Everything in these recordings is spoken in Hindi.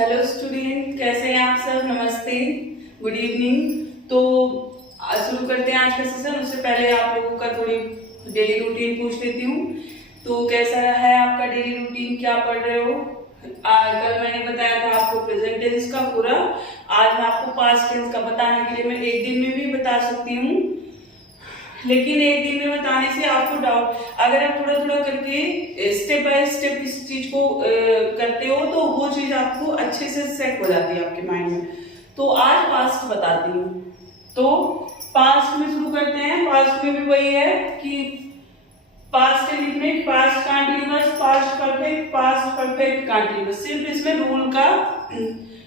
हेलो स्टूडेंट, कैसे हैं आप सब। नमस्ते, गुड इवनिंग। तो शुरू करते हैं आज का सेशन। उससे पहले आप लोगों का थोड़ी डेली रूटीन पूछ लेती हूँ। तो कैसा रहा है आपका डेली रूटीन, क्या पढ़ रहे हो। कल मैंने बताया था आपको प्रेजेंट टेंस का पूरा। आज मैं आपको पास्ट टेंस का बताने के लिए मैं एक दिन में भी बता सकती हूँ, लेकिन एक दिन में बताने से आपको डाउट, अगर आप थोड़ा थोड़ा करके स्टेप बाय स्टेप किसी चीज को करते हो तो वो चीज आपको अच्छे से सेट हो जाती है आपके माइंड में। तो आज पास्ट बताती हूँ। तो पास्ट में शुरू करते हैं। पास्ट में भी वही है कि past indefinite, past continuous, past perfect, past perfect continuous, सिर्फ इसमें रूल का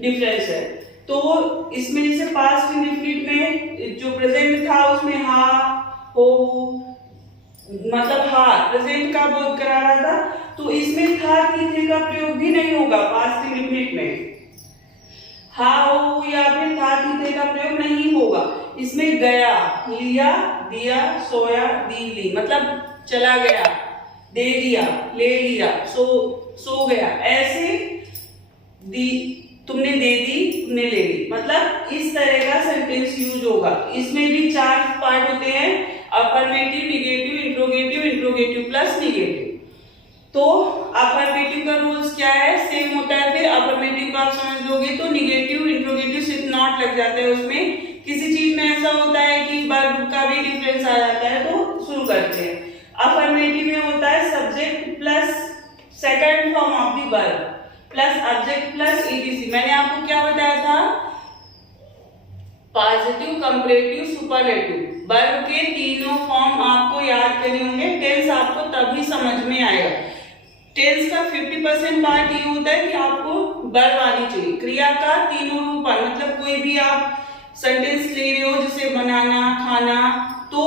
डिफरेंस है। तो इसमें जैसे पास्ट इंडेफिनिट में जो प्रेजेंट था उसमें हा हो, मतलब हा प्रेजेंट का बोध करा रहा था, तो इसमें था कि थे का प्रयोग भी नहीं होगा। पास्ट इंडेफिनिट में हा हो या फिर था कि थे का प्रयोग नहीं होगा। इसमें गया, लिया, दिया, सोया, दी, ली, मतलब चला गया, दे दिया, ले लिया, सो गया, ऐसे दी, तुमने दे दी, तुमने ले ली, मतलब इस तरह का सेंटेंस यूज होगा। इसमें भी चार पार्ट होते हैं, affirmative, negative, interrogative, interrogative plus negative. तो अफर्मेटिव का रूल्स क्या है, सेम होता है। फिर अफर्मेटिव का आप समझ लोगे तो निगेटिव, इंट्रोगेटिव सिर्फ नॉट लग जाता है। उसमें किसी चीज में ऐसा होता है कि वर्ब का भी डिफरेंस आ जाता है। तो शुरू करते हैं। अफर्मेटिव में होता है subject plus second form of the verb plus object plus etc. मैंने आपको क्या बताया था, पॉजिटिव, कंपैरेटिव, सुपरलेटिव, वर्ब के तीनों फॉर्म आपको याद करने होंगे। टेंस आपको तभी समझ में आएगा। टेंस का 50% पार्ट ये होता है कि आपको वर्ब आनी चाहिए। क्रिया का तीनों रूप, मतलब कोई भी आप सेंटेंस ले रहे हो, जैसे बनाना, खाना, तो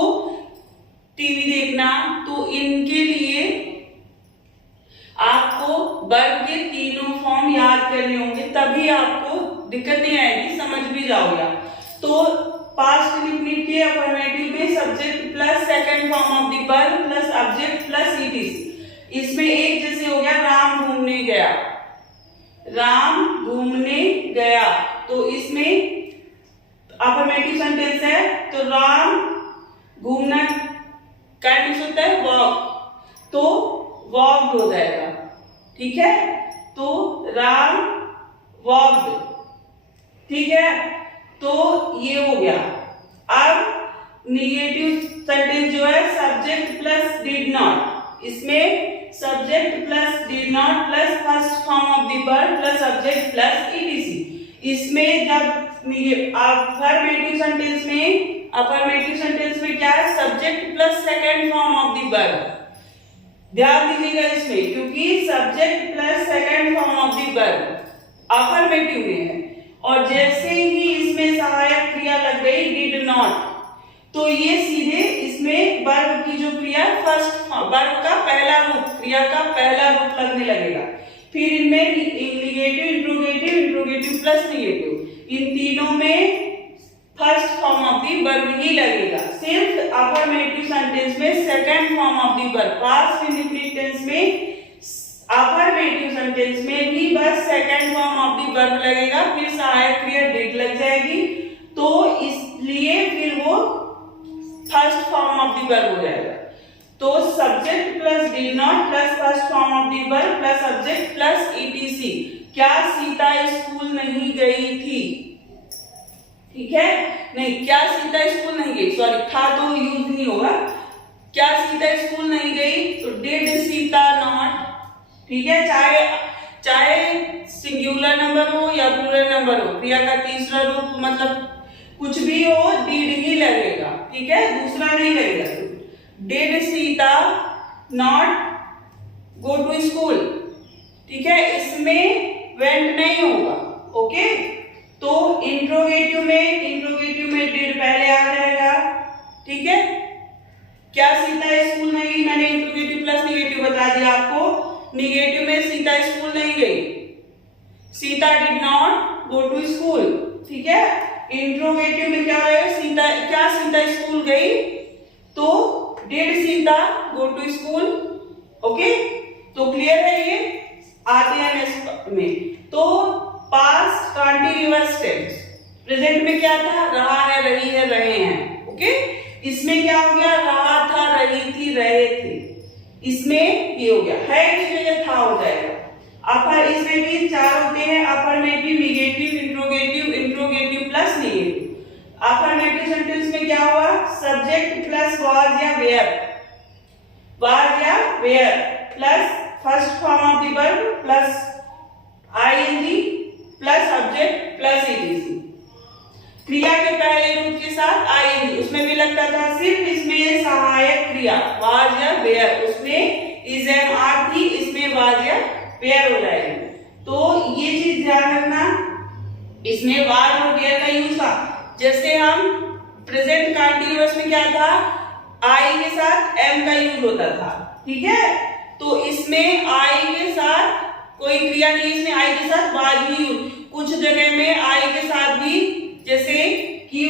टीवी देखना, तो इनके लिए आपको वर्ब के तीनों फॉर्म याद करने होंगे, तभी आपको दिक्कत नहीं आएगी, समझ भी जाओगे। तो पास्ट इंडेफिनिट के अफर्मेटिव में subject plus second form of the verb plus object plus etc. इसमें एक जैसे हो गया राम घूमने गया, राम घूमने गया, तो इसमें अफर्मेटिव सेंटेंस है। तो राम घूमना कैंडिस होता है वॉक, तो वॉक्ड हो जाएगा, ठीक है। तो राम वॉक्ड, ठीक है। तो ये हो गया। अब निगेटिव सेंटेंस जो है सब्जेक्ट प्लस डिड नॉट, इसमें subject plus did not plus first form of the verb plus object plus etc. इसमें जब अफर्मेटिव सेंटेंस में क्या है, subject plus second form of the verb. ध्यान दीजिएगा इसमें, क्योंकि subject plus second form of the verb affirmative में है, और जैसे ही इसमें सहायक क्रिया लग गई डिड नॉट, तो ये सीधे इसमें वर्ब की जो क्रिया फर्स्ट वर्ब का पहला रूप, क्रिया का पहला रूप लगने लगेगा। फिर इनमें negative, interrogative, interrogative plus negative, इन तीनों में first form of the verb ही लगेगा। सिर्फ अफर्मेटिव सेंटेंस में second form of the verb, past indefinite tense में अफर्मेटिव सेंटेंस में भी बस second form of the verb लगेगा, फिर सहायक क्रिया डिड लग जाएगी, तो इसलिए फिर वो first form of the verb हो जाएगा। तो subject plus did not plus first form of the verb plus object plus etc. क्या सीता स्कूल नहीं गई थी, ठीक है। नहीं, क्या सीता स्कूल नहीं गई, सॉरी, था तो यूज नहीं होगा। क्या सीता स्कूल नहीं गई, तो डिड सीता नॉट, ठीक है। चाहे सिंगुलर नंबर हो या प्लूरल नंबर हो, क्रिया का तीसरा रूप मतलब कुछ भी हो, डिड ही लगेगा, ठीक है, दूसरा नहीं लगेगा। Did Sita not go to school, ठीक है, इसमें वेंट नहीं होगा, ओके। तो इंट्रोगेटिव में डिड पहले आ जाएगा, ठीक है। क्या सीता स्कूल नहीं गई, मैंने इंट्रोगेटिव प्लस निगेटिव बता दिया आपको। निगेटिव में सीता स्कूल नहीं गई, Sita did not go to school, ठीक है। इंट्रोगेटिव में क्या है, क्या सीता स्कूल गई, तो did Sita go to school, okay. तो क्लियर है, ये आते हैं नेक्स्ट में। तो पास्ट कंटीन्यूअस टेंस। प्रेजेंट में क्या था, रहा है, रही है, रहे हैं। ओके, इसमें क्या हो गया, रहा था, रही थी, रहे थे। इसमें ये हो गया, है की जगह था हो जाएगा। अपर, इसमें भी चार होते हैं, affirmative, negative, interrogative, interrogative plus negative. Affirmative sentence में क्या हुआ, सब्जेक्ट प्लस वाज या वेयर, वाज या were plus first form of the verb plus ING plus object plus etc. क्रिया के पहले रूप के साथ आईएनजी, उसमें भी लगता था सिर्फ इसमें सहायक क्रिया वाज या वेयर, उसमें इज एन आर थी, इसमें वाज या वेयर हो जाएगी। तो ये चीज ध्यान रखना, इसमें वाज और वेयर का यूज था। जैसे हम प्रेजेंट कंटीन्यूअस में क्या था, आई के साथ एम का यूज होता था, ठीक है। तो इसमें आई के साथ कोई क्रिया नहीं, इसमें आई के साथ वाज ही यूज। कुछ जगह में आई के साथ भी, जैसे कि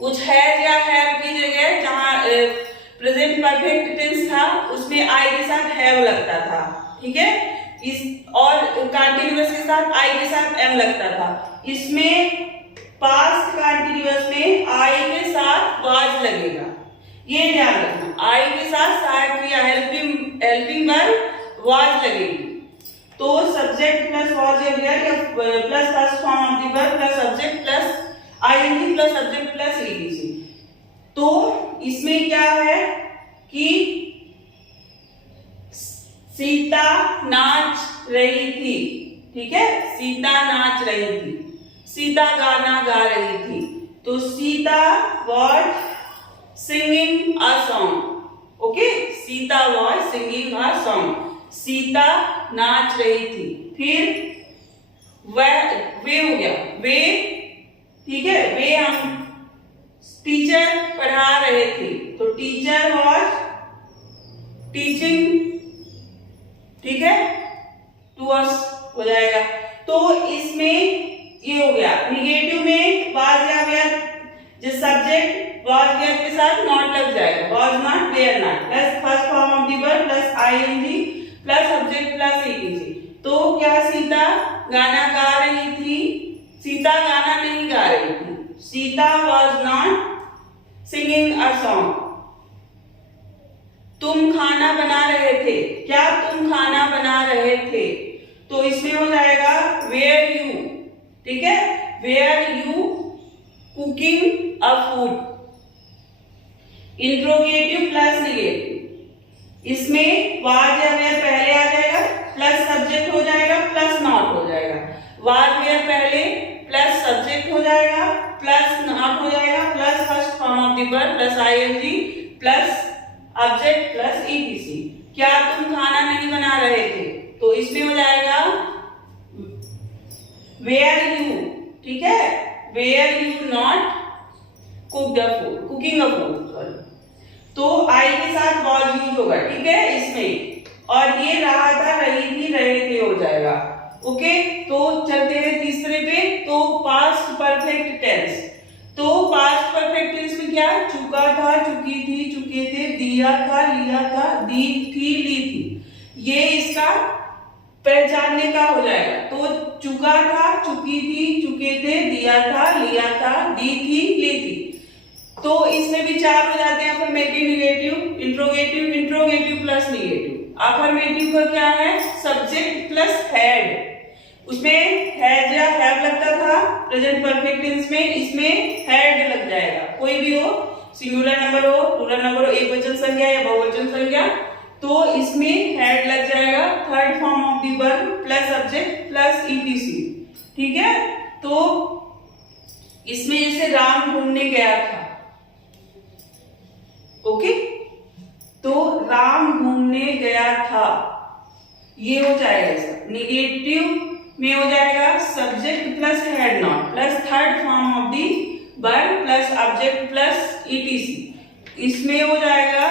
कुछ है या हैव की जगह जहां प्रेजेंट परफेक्ट टेंस था, उसमें आई के साथ हैव लगता था, ठीक है। इस और कंटीन्यूअस के साथ आई के साथ एम लगता था। इसमें पास्ट कंटीन्यूअस में आई के साथ वाज लगेगा, ये ध्यान रखना। आई के साथ सहायक क्रिया हेल्पिंग वर्ब वाज लगेगी। तो सब्जेक्ट प्लस वाज या वेयर या plus first form of the verb plus subject plus ING plus subject plus etc. तो इसमें क्या है कि सीता नाच रही थी, ठीक है, सीता नाच रही थी, सीता गाना गा रही थी। तो Sita was singing a song. Okay, Sita was singing a song, Sita नाच रही थी। फिर वे हो गया, वे, ठीक है, वे हम टीचर पढ़ा रहे थे, तो टीचर वाज टीचिंग, ठीक है, टू अस हो जाएगा। तो इसमें ये हो गया। निगेटिव में वाज या वेयर, जिस सब्जेक्ट वाज वेयर के साथ नॉट लग जाएगा, was not were not plus first form of the verb plus ING plus subject plus etc. तो क्या सीता गाना गा रही थी, सीता गाना नहीं गा रही थी, Sita was not singing a song. तुम खाना बना रहे थे, क्या तुम खाना बना रहे थे, तो इसमें हो जाएगा वेयर यू, ठीक है, were you cooking a food. Interrogative plus negative, इसमें वाज या वेयर पहले आ जाएगा प्लस सब्जेक्ट हो जाएगा प्लस नॉट हो जाएगा। वाज वेयर पहले प्लस सब्जेक्ट हो जाएगा प्लस नॉट हो जाएगा plus first form of the verb plus ING plus object plus etc. क्या तुम खाना नहीं बना रहे थे, तो इसमें हो जाएगा वेयर यू, ठीक है, were you not cooked a food, cooking a food, sorry. तो आई के साथ वाज यूज होगा, ठीक है, इसमें। और ये रहा था, रही थी, रहे थे हो जाएगा। ओके, तो चलते हैं तीसरे पे। तो पास्ट परफेक्ट टेंस, तो पास्ट परफेक्ट टेंस में क्या, चुका था, चुकी थी, चुके थे, दिया था, लिया था, दी थी, ली थी, ये इसका पहचानने का हो जाएगा। तो चुका था, चुकी थी, चुके थे, दिया था, लिया था, दी थी, ली थी। तो इसमें भी चार हो जाते हैं, affirmative, negative, interrogative, interrogative plus negative. Affirmative का क्या है, सब्जेक्ट प्लस हैड, उसमें हैज या हैव लगता था प्रेजेंट परफेक्ट टेंस में, इसमें हैड लग जाएगा। कोई भी हो, सिंगुलर नंबर हो, प्लूरल नंबर हो, एक वचन संज्ञा या बहुवचन संज्ञा, तो इसमें हैड लग जाएगा third form of the verb plus subject plus etc, ठीक है। तो इसमें जैसे राम घूमने गया था, ओके, तो राम घूमने गया था, ये हो जाएगा इसका। निगेटिव में हो जाएगा subject plus had not plus third form of the verb plus object plus etc. इसमें हो जाएगा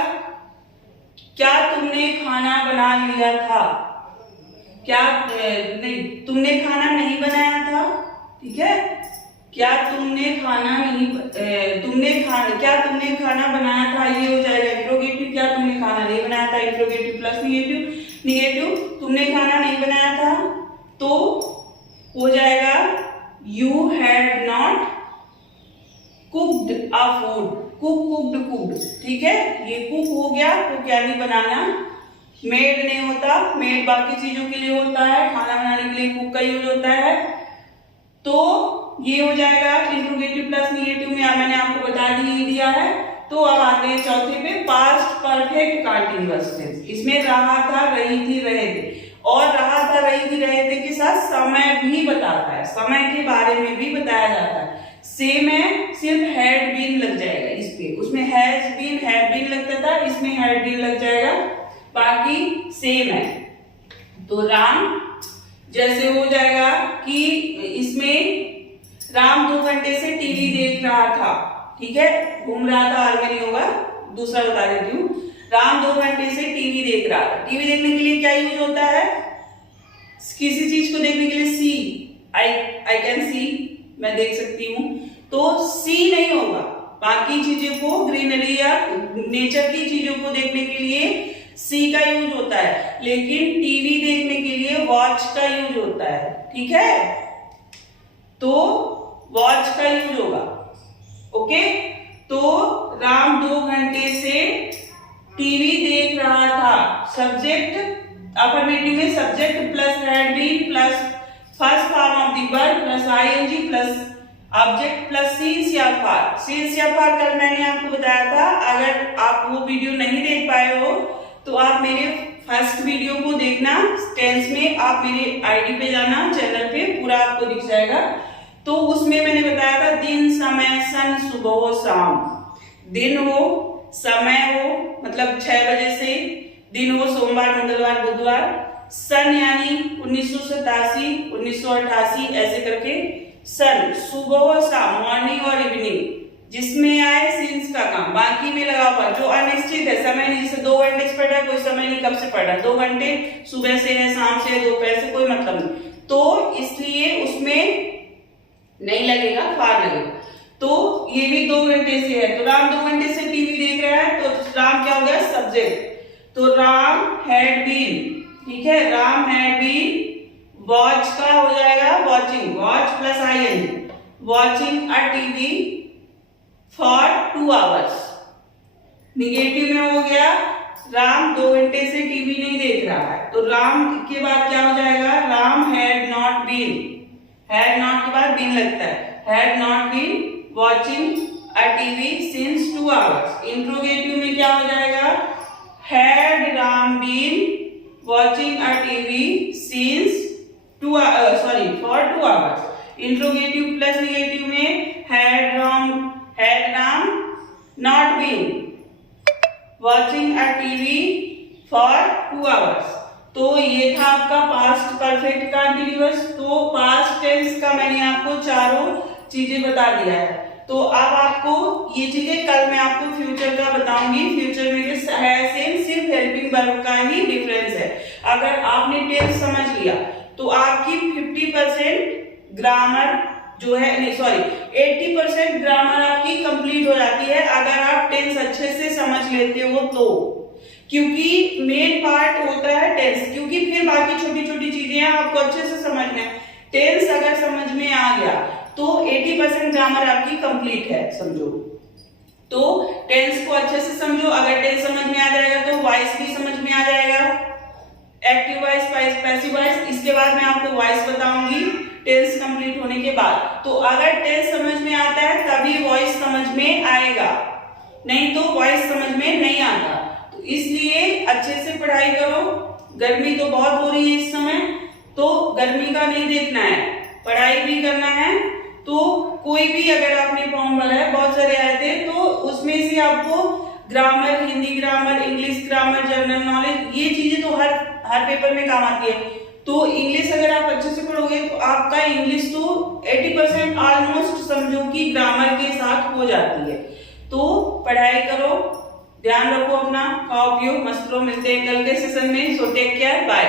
क्या तुमने खाना बना लिया था, क्या नहीं, तुमने खाना नहीं बनाया था, ठीक है, क्या तुमने खाना नहीं, क्या तुमने खाना बनाया था, ये हो जाएगा इंट्रोगेटिव। क्या तुमने खाना नहीं बनाया था, इंट्रोगेटिव प्लस निगेटिव। निगेटिव, तुमने खाना नहीं बनाया था, तो हो जाएगा you had not cooked a food, cooked, ठीक है, ये कुक हो गया, कुक यानी बनाना, मेड नहीं होता, मेड बाकी चीजों के लिए होता है, खाना बनाने के लिए कुक का यूज होता है। तो ये हो जाएगा इंट्रोगेटिव प्लस निगेटिव में मैंने आपको बता दिया है। तो अब आते हैं चौथे पे, पास्ट परफेक्ट कंटीन्यूअस टेंस। इसमें रहा था, रही थी, रहे थे, और रहा था, रही थी, रहे थे के साथ समय भी बताता है, समय के बारे में भी बताया जाता है। सेम है, सिर्फ हैड बीन लग जाएगा इस पे, उसमें हैज बीन, हैड बीन लगता था, इसमें हैड बीन लग जाएगा, बाकी सेम है। तो राम जैसे हो जाएगा कि इसमें राम 2 घंटे से टीवी देख रहा था, ठीक है, घूम रहा था आगे नहीं होगा, दूसरा बता देती हूँ। राम 2 घंटे से टीवी देख रहा था। टीवी देखने के लिए क्या यूज होता है, किसी चीज को देखने के लिए सी, आई कैन सी, मैं देख सकती हूँ, तो सी नहीं होगा, बाकी चीजों को, ग्रीनरी या नेचर की चीजों को देखने के लिए सी का यूज होता है, लेकिन टीवी देखने के लिए वॉच का यूज होता है, ठीक है, तो वॉच का यूज होगा। ओके, तो राम 2 घंटे से टीवी देख रहा था, सब्जेक्ट अफर्मेटिव में subject plus had been plus first form of the verb plus ING plus object plus since या फार। सीन्स या फार कल मैंने आपको बताया था, अगर आप वो वीडियो नहीं देख पाए हो तो आप मेरे फर्स्ट वीडियो को देखना, टेंस में आप मेरे आईडी पे जाना, चैनल पे पूरा आपको दिख जाएगा। तो उसमें मैंने बताया था दिन, समय, सन, सुबह हो, शाम, दिन हो, समय हो, मतलब 6 बजे से, दिन हो सोमवार, मंगलवार, बुधवार, सन यानी 1987, 1988 ऐसे करके सन, सुबह हो, शाम, मॉर्निंग और इवनिंग, जिसमें आए सीन्स का काम, बाकी में लगा हुआ जो अनिश्चित है, समय नहीं, जैसे 2 घंटे से पढ़ रहा है, कोई समय नहीं कब से पढ़ रहा है, 2 घंटे सुबह से है, शाम से है, दोपहर से, कोई मतलब नहीं, तो इसलिए उसमें नहीं लगेगा, फार लगेगा। तो ये भी 2 घंटे से है, तो राम 2 घंटे से टीवी देख रहा है, तो राम क्या हो गया, सब्जेक्ट, तो राम हैड बीन, ठीक है, राम हैड बीन, वॉच का हो जाएगा watching, watch plus IN, watching a TV for 2 hours. Negative में हो गया राम 2 घंटे से टीवी नहीं देख रहा है, तो राम के बाद क्या हो जाएगा, Ram had not been, had not के बाद बीन लगता है, had not been watching a TV since 2 hours. Interrogative में क्या हो जाएगा, had Ram been watching a TV since for 2 hours. Interrogative plus negative में had Ram not been watching a TV for 2 hours. तो ये था आपका पास्ट परफेक्ट कंटीन्यूअस। तो पास्ट टेंस का मैंने आपको चारों चीजें बता दिया है। तो अब आपको ये चीजें कल मैं आपको फ्यूचर का बताऊंगी। फ्यूचर में है सेम, सिर्फ हेल्पिंग वर्ब का ही डिफरेंस है। अगर आपने टेंस समझ लिया तो आपकी 50% ग्रामर जो है, नहीं सॉरी 80% ग्रामर आपकी कंप्लीट हो जाती है अगर आप टेंस अच्छे से समझ लेते हो तो, क्योंकि मेन पार्ट होता है टेंस, क्योंकि फिर बाकी छोटी छोटी चीजें आपको अच्छे से समझना है। टेंस अगर समझ में आ गया तो 80% ग्रामर आपकी कंप्लीट है समझो। तो टेंस को अच्छे से समझो। अगर टेंस समझ में आ जाएगा तो वॉइस भी समझ में आ जाएगा, एक्टिव वॉइस, पैसिव वॉइस। इसके बाद मैं आपको वॉइस बताऊंगी टेंस कंप्लीट होने के बाद। तो अगर टेंस समझ में आता है तभी वॉइस समझ में आएगा, नहीं तो वॉइस समझ में नहीं आता। तो इसलिए अच्छे से पढ़ाई करो। गर्मी तो बहुत हो रही है इस समय, तो गर्मी का नहीं देखना है, पढ़ाई भी करना है। तो कोई भी अगर आपने फॉर्म भरा है, बहुत सारे आए थे, तो उसमें से आपको grammar, Hindi grammar, English grammar, general knowledge, ये चीजें तो हर पेपर में काम आती है। तो इंग्लिश अगर आप अच्छे से पढ़ोगे तो आपका इंग्लिश तो 80% ऑलमोस्ट समझो कि ग्रामर के साथ हो जाती है। तो पढ़ाई करो, ध्यान रखो अपना, खाओ पियो, मस्त रहो। मिलते हैं कल के सेशन में। So take care, bye.